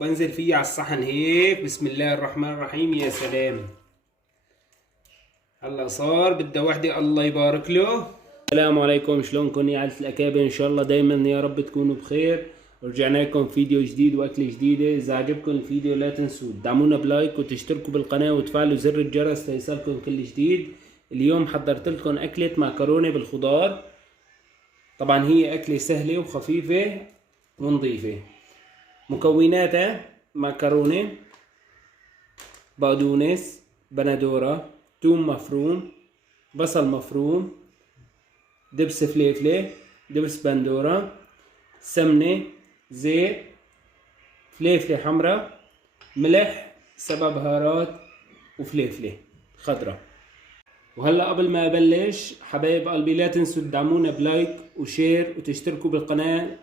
وانزل فيه على الصحن هيك. بسم الله الرحمن الرحيم. يا سلام. هلا صار بدها وحده. الله يبارك له. السلام عليكم، شلونكم يا عيلة الأكابر؟ إن شاء الله دايما يا رب تكونوا بخير. ورجعنا لكم فيديو جديد وأكلة جديدة. إذا عجبكم الفيديو لا تنسوا تدعمونا بلايك وتشتركوا بالقناة وتفعلوا زر الجرس ليصلكم كل جديد. اليوم حضرت لكم أكلة معكرونة بالخضار. طبعا هي أكلة سهلة وخفيفة ونظيفة. مكوناتها معكرونة، بقدونس، بندورة، توم مفروم، بصل مفروم، دبس فليفلة، دبس بندورة، سمنة، زيت، فليفلة حمراء، ملح، 7 بهارات، وفليفلة خضراء. وهلا قبل ما ابلش حبايب قلبي لا تنسوا تدعمونا بلايك وشير وتشتركوا بالقناة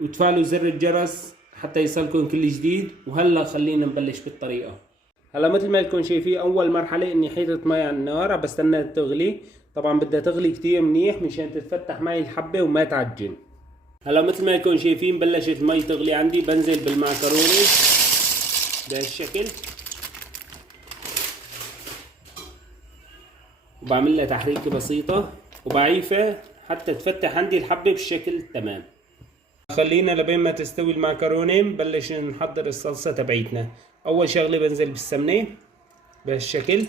وتفعلوا زر الجرس حتى يصلكم كل جديد. وهلا خلينا نبلش بالطريقة. هلا مثل ما لكم شايفين اول مرحلة اني حيطت مي على النار عم بستنى تغلي. طبعا بدها تغلي كتير منيح مشان تتفتح معي الحبة وما تعجن. هلا مثل ما لكم شايفين بلشت المي تغلي عندي. بنزل بالمعكرونة بهالشكل وبعمل لها تحريكة بسيطة وبعيفها حتى تفتح عندي الحبة بالشكل التمام. خلينا لبين ما تستوي المعكرونة نبلش نحضر الصلصة تبعيتنا. أول شغلة بنزل بالسمنة بهالشكل.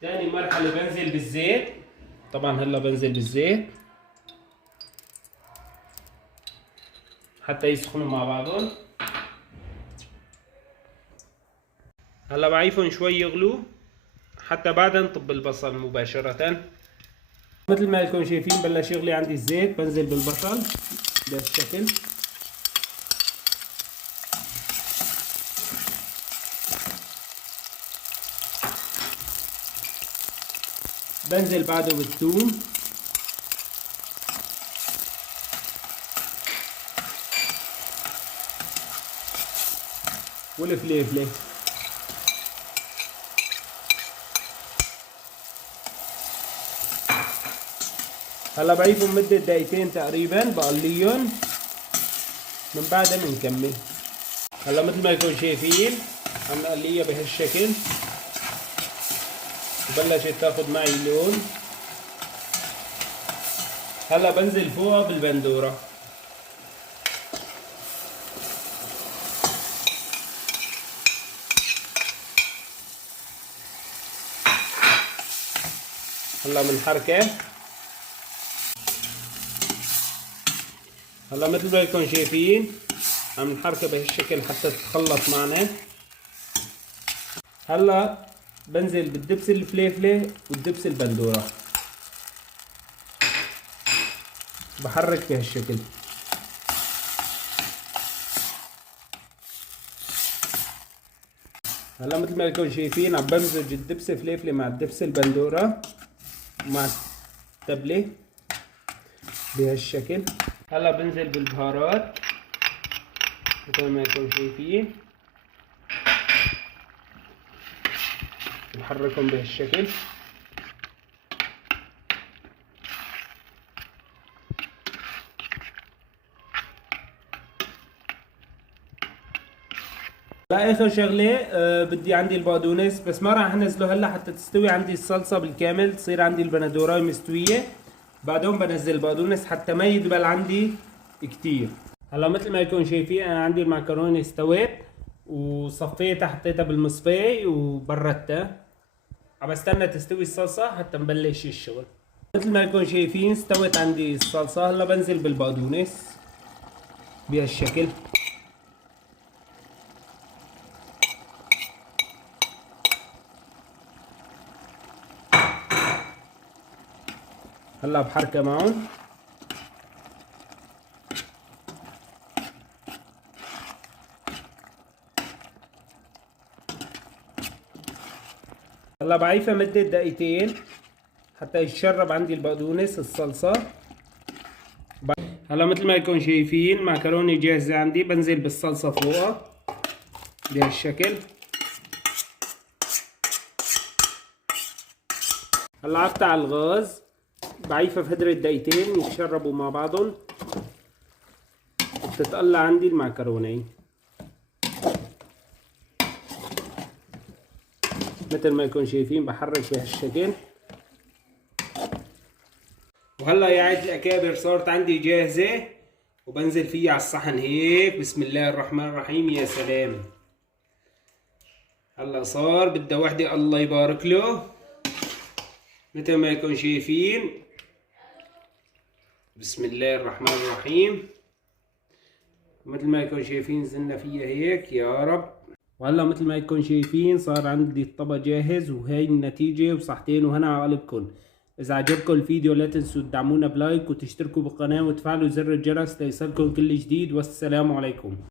تاني مرحلة بنزل بالزيت. طبعا هلا بنزل بالزيت حتى يسخنوا مع بعضهم. هلا بعيفهم شوي يغلوا حتى بعدها نطب البصل مباشرة. مثل ما لكم شايفين بلش يغلي عندي الزيت. بنزل بالبصل بهالشكل. بنزل بعده بالثوم. والفليفلة. هلا بعيفهم مدة دقيقتين تقريبا بقليهم. من بعدها بنكمل. هلا مثل ما لكم شايفين عم نقليها بهالشكل وبلشت تاخد معي لون. هلا بنزل فوقها بالبندورة. هلا بنحركه. هلا مثل ما لكم شايفين عم نحركها بهالشكل حتى تتخلط معنا. هلا بنزل بالدبس الفليفلة والدبس البندورة. بحرك بهالشكل. هلا مثل ما لكم شايفين عم بمزج الدبس الفليفلة مع الدبس البندورة مع التبلة بهالشكل. هلا بنزل بالبهارات مثل ما لكم شايفين. بحركهم بهالشكل. لا اخر شغله بدي عندي البقدونس بس ما راح انزله هلا حتى تستوي عندي الصلصه بالكامل تصير عندي البندوراي مستويه. بعدهم بنزل البقدونس حتى ما يدبل عندي كتير. هلا مثل ما يكون شايفين انا عندي المعكرونه استوت وصفيتها حطيتها بالمصفاية وبردتها. عم بستنى تستوي الصلصه حتى نبلش الشغل. مثل ما يكون شايفين استوت عندي الصلصه. هلا بنزل بالبقدونس بهالشكل. هلا بحركه معهم. هلا بعيفها مدة دقيقتين حتى يتشرب عندي البقدونس الصلصة. هلا مثل ما لكم شايفين معكرونة جاهزة عندي. بنزل بالصلصة فوقها بهالشكل. هلا عفت على الغاز، بعيفها في هدرة دقيقتين يتشربوا مع بعضهم، وبتتقلى عندي المعكرونة مثل ما يكون شايفين. بحرك بهالشكل. وهلا يا عيد الاكابر صارت عندي جاهزة، وبنزل فيها على الصحن هيك. بسم الله الرحمن الرحيم. يا سلام. هلا صار بدها وحدة الله يبارك له مثل ما يكون شايفين. بسم الله الرحمن الرحيم. مثل ما يكون شايفين نزلنا فيها هيك يا رب. وهلا مثل ما يكون شايفين صار عندي الطبق جاهز، وهي النتيجة. وصحتين وهنا على قلبكم. إذا عجبكم الفيديو لا تنسوا تدعمونا بلايك وتشتركوا بالقناة وتفعلوا زر الجرس ليصلكم كل جديد. والسلام عليكم.